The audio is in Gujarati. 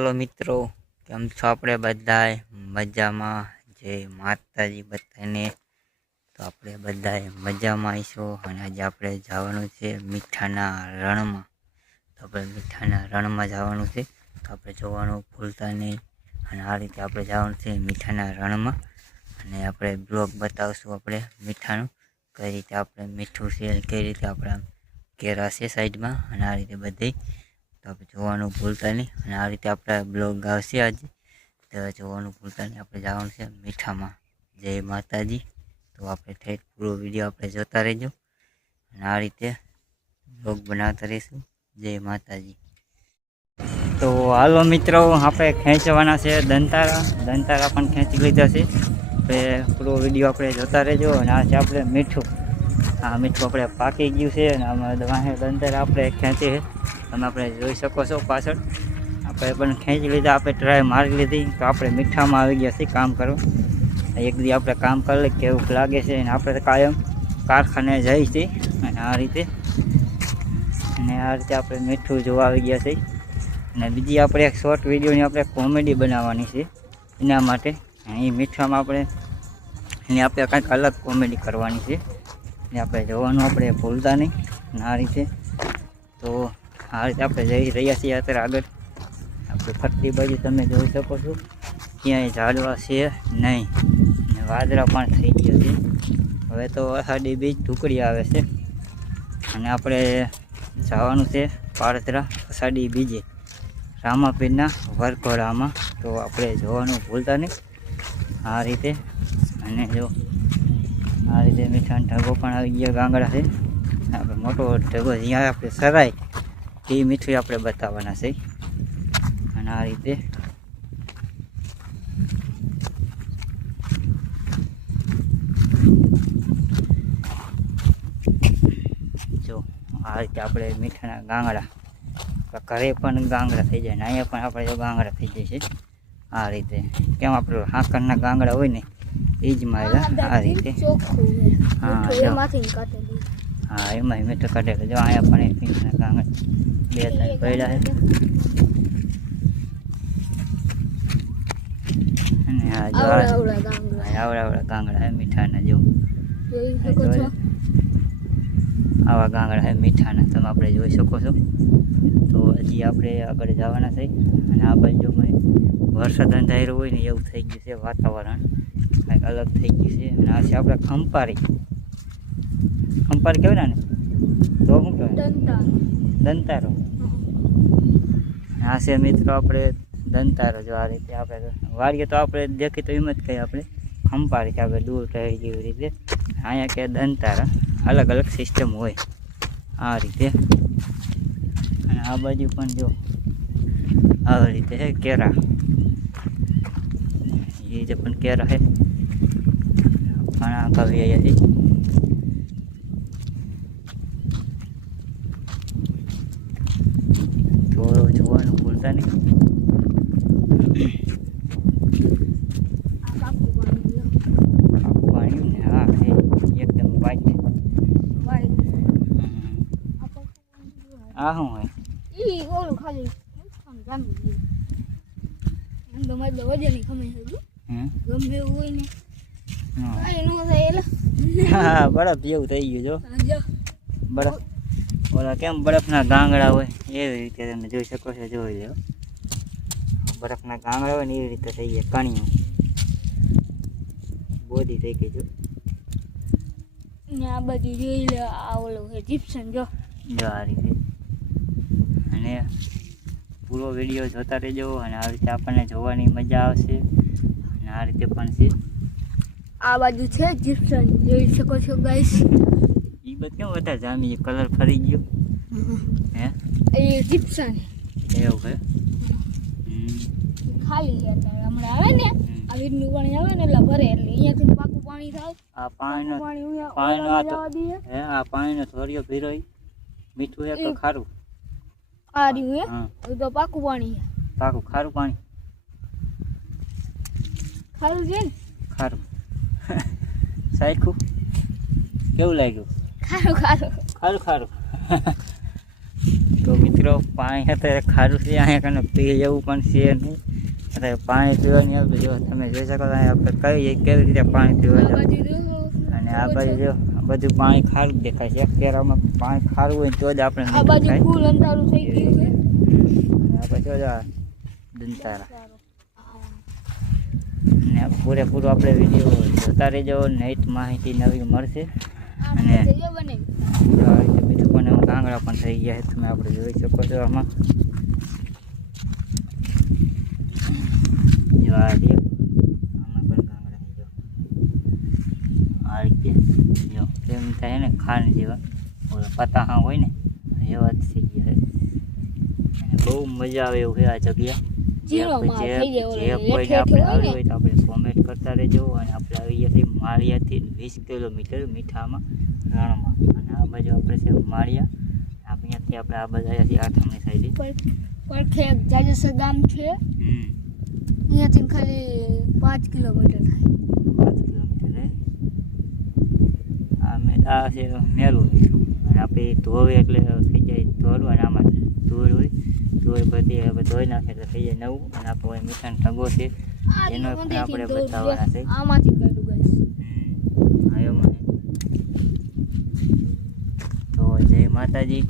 હાલો મિત્રો, કેમ છો? આપણે બધાય મજામાં? જય માતાજી બધાને. તો આપણે બધાય મજામાં આવીશું અને આજે આપણે જવાનું છે મીઠાના રણમાં. તો આપણે મીઠાના રણમાં જવાનું છે, તો આપણે જોવાનું ભૂલતા નહીં. અને આ રીતે આપણે જવાનું છે મીઠાના રણમાં અને આપણે બ્લોગ બતાવશું આપણે મીઠાનું, કઈ રીતે આપણે મીઠું છે, કઈ રીતે આપણા કેરા છે સાઈડમાં, અને આ રીતે બધી તો આપણે જોવાનું ભૂલતા નહીં. અને આ રીતે આપણા બ્લોગ આવશે આજે, તો જોવાનું ભૂલતા નહીં. આપણે જવાનું છે મીઠામાં. જય માતાજી. તો આપણે ઠેઠ પૂરો વિડીયો આપણે જોતા રહેજો અને આ રીતે બ્લોગ બનાવતા રહીશું. જય માતાજી. તો હાલો મિત્રો, આપણે ખેંચવાના છે દંતારા પણ ખેંચી લીધા છે. આપણે પૂરો વિડીયો આપણે જોતા રહેજો. અને આ છે આપણે મીઠું. આ મીઠું આપણે પાકી ગયું છે અને આમાં દંતારા આપણે ખેંચી છે. તમે આપણે જોઈ શકો છો પાછળ. આપણે પણ ખેંચી લીધા, આપણે ટ્રાય મારી લીધી. તો આપણે મીઠામાં આવી ગયા છીએ કામ કરવા. એક દી આપણે કામ કરી લઈએ કેવું લાગે છે. અને આપણે કાયમ કારખાને જઈએ છીએ અને આ રીતે આપણે મીઠું જોવા આવી ગયા છીએ. અને બીજી આપણે એક શોર્ટ વિડીયોની આપણે કોમેડી બનાવવાની છે એના માટે. એ મીઠામાં આપણે કંઈક અલગ કોમેડી કરવાની છે ને આપણે જોવાનું આપણે ભૂલતા નહીં. અને આ રીતે આપણે જઈ રહ્યા છીએ અત્યારે આગળ. આપણે ફરતી બાજુ તમે જોઈ શકો છો, ક્યાંય ઝાડવા છે નહીં અને વાદળા પણ થઈ ગયા છે. હવે તો અષાઢી બીજ ઢુકડી આવે છે અને આપણે જવાનું છે પાળતરા અષાઢી બીજે રામાપીરના વરઘોડામાં. તો આપણે જોવાનું ભૂલતા નહીં આ રીતે. અને જો આ રીતે મીઠાનો ઢગો પણ આવી ગયા, ગાંગડા છે. આપણે મોટો ઢગો જ્યાં આપણે સરાય એ મીઠું આપણે બતાવવાના છે. અને આ રીતે જો આ રીતે આપણે મીઠાના ગાંગડા, ઘરે પણ ગાંગડા થઈ જાય ને અહીંયા પણ આપણે જો ગાંગડા થઈ જાય છે. આ રીતે કેમ આપણે હાંકરના ગાંગડા હોય ને એ જ માર્યા આ રીતે. હા એમાં મીઠું કાઢેલું. જો અહીંયા પણ એક મીઠાના ગાંગડા 2-3 પડ્યા છે. અને હા જો આવડા ગાંગડા મીઠાના. જો આવા ગાંગડા છે મીઠાના, તમે આપણે જોઈ શકો છો. તો હજી આપણે આગળ જવાના થઈ. અને આ બાજુ વરસાદ અંધાર્યો હોય ને એવું થઈ ગયું છે વાતાવરણ, કંઈક અલગ થઈ ગયું છે. અને આ છે આપણે ખંપારી કહેવાય ને, તો શું કહેવાય? દંતારો. આ છે મિત્રો આપણે દંતારો. જો આ રીતે આપણે વાળીએ તો આપણે દેખી તો એમ જ કહીએ આપણે ખંપારી છે, આપણે દૂર કહે જેવી રીતે. અહીંયા કે દંતારા, અલગ અલગ સિસ્ટમ હોય આ રીતે. અને આ બાજુ પણ જો આવી રીતે છે કેરા, એ જે પણ કેરા છે પણ આખા વ્યાયાથી. તો જોવાનું ભૂલતા નહીં. હા એકદમ વાઈટ. આ શું હોય? હા બરફ જેવું થઈ ગયું. જો બરફ, ઓલા કેમ બરફના ગાંગડા હોય એવી રીતે તમે જોઈ શકો છો. જોઈ લો, બરફના ગાંગડા હોય ને એવી રીતે થઈ ગયા. કણિયું બોધી થઈ ગઈ. જો આ બધી જોઈ લો, આ ઓલું જીપ્સન. જો આ રીતે. અને પૂરો વિડીયો જોતા રહેજો અને આ રીતે આપણને જોવાની મજા આવશે. અને આ રીતે પણ છે, આ બાજુ છે જીપ્સન, જોઈ શકો છો ગાઈસ. એ બધું કેમ વધારે જામી કલર ફરી ગયો હે? એ જીપ્સન એવું છે. ખાલી અત્યારે હમણાં આવે ને આ વીજનું પાણી આવે ને એટલે ભરે, એટલે અહીંયાથી પાકું પાણી થાય. આ પાણીનો પાણીનો થોડીઓ ભીરોય મીઠું છે તો ખારું. આ રહ્યું હે તો પાકું પાણી, પાકું ખારું પાણી. ખારું છે ને? ખારું. સાયખું કેવું લાગ્યું? ખારું ખારું ખારું ખારું. તો મિત્રો પાણી અત્યારે ખારું છે, અહીંયા કને પી એવું પણ છે નહીં. અત્યારે પાણી પીવાની આવતું જો તમે જોઈ શકો છો આપણે કઈ કેવી રીતે પાણી પીવા જાવ. અને આ બાજુ જો આ બધું પાણી ખારું જ દેખાય છે. કેરામાં પાણી ખારું હોય તો જ આપણે આ બાજુ ફૂલ અંધારું થઈ ગયું છે. આ બાજુ જો દંતારા ને પૂરેપૂરો આપણે વિડીયો જોતા રહેજો. નેટ માહિતી નવી મળશે. અને આ રીતે બીજું પણ કાંગડા પણ થઈ ગયા છે, તમે આપણે જોઈ શકો છો. આમાં જો આ રહ્યો, આમાં પણ કાંગડા છે. જો આ રીતે જો કેમ થાય ને ખાંડ જેવા ઓલા પતાહા હોય ને એવા જ થઈ ગયા છે. અને બહુ મજા આવે એવું છે આ જગ્યા. જે કોઈને આપણે આવી હોય તો આપણે કોમેન્ટ કરતા રહેજો. અને આપણે આવી ગયા છીએ માળિયાથી 20 કિલોમીટર મીઠામાં રણમાં. અને આ બાજુ આપણે છે માળિયા. અહીંયાથી આપણે આ બાજુ આવ્યા છીએ આઠમની સાઈડે. પડખે એક જાજેસર ગામ છે, અહીંયાથી ખાલી 5 કિલોમીટર થાય. 5 કિલોમીટર આ છે મેલું. અને આપણે ધોવે એટલે થઈ જાય ધોરું. અને આમાં ધોર હોય ધોઈ બધી હવે ધોઈ નાખે એટલે થઈ જાય નવું. અને આપણો મીઠાનો ઢગો છે એનો પણ આપણે બતાવવાના છે. આમાંથી કાઢું ગાઈસ. આવ્યો મને તો જય માતાજી.